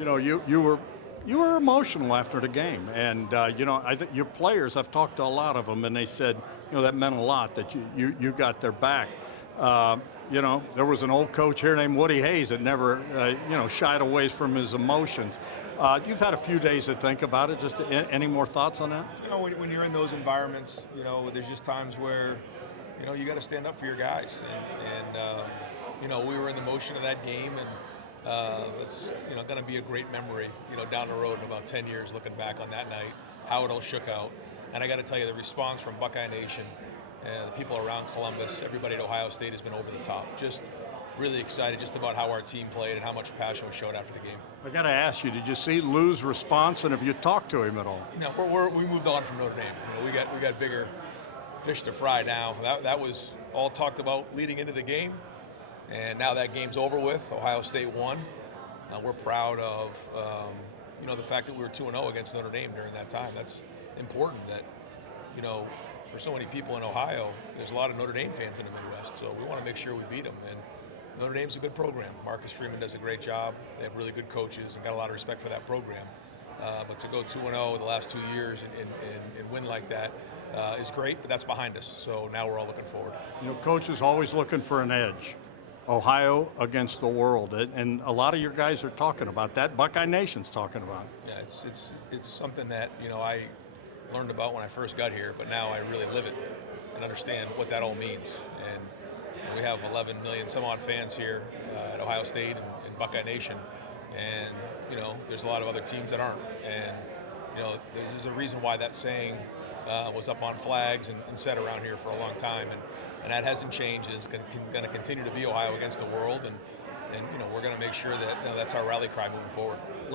You were emotional after the game, and I think your players. I've talked to a lot of them, and they said that meant a lot that you got their back. Uh, there was an old coach here named Woody Hayes that never shied away from his emotions. You've had a few days to think about it. Just any more thoughts on that? When you're in those environments, there's just times where, you got to stand up for your guys, and we were in the motion of that game, and it's going to be a great memory, down the road in about 10 years, looking back on that night, how it all shook out. And I got to tell you, the response from Buckeye Nation and the people around Columbus, everybody at Ohio State has been over the top. Just really excited just about how our team played and how much passion we showed after the game. I got to ask you, did you see Lou's response, and have you talked to him at all? No, we moved on from Notre Dame. We got bigger fish to fry now. That was all talked about leading into the game, and now that game's over with. Ohio State won. We're proud of the fact that we were 2-0 against Notre Dame during that time. That's important. That for so many people in Ohio, there's a lot of Notre Dame fans in the Midwest, so we want to make sure we beat them. And Notre Dame's a good program. Marcus Freeman does a great job. They have really good coaches and got a lot of respect for that program. But to go 2-0 the last 2 years and win like that is great, but that's behind us. So now we're all looking forward. Coach is always looking for an edge. Ohio against the world, and a lot of your guys are talking about that. Buckeye Nation's talking about it. Yeah, it's something that I learned about when I first got here, but now I really live it and understand what that all means. And we have 11 million some odd fans here at Ohio State and Buckeye Nation, and there's a lot of other teams that aren't. And there's a reason why that saying was up on flags and said around here for a long time, and that hasn't changed. It's going to continue to be Ohio against the world, and we're going to make sure that that's our rally cry moving forward.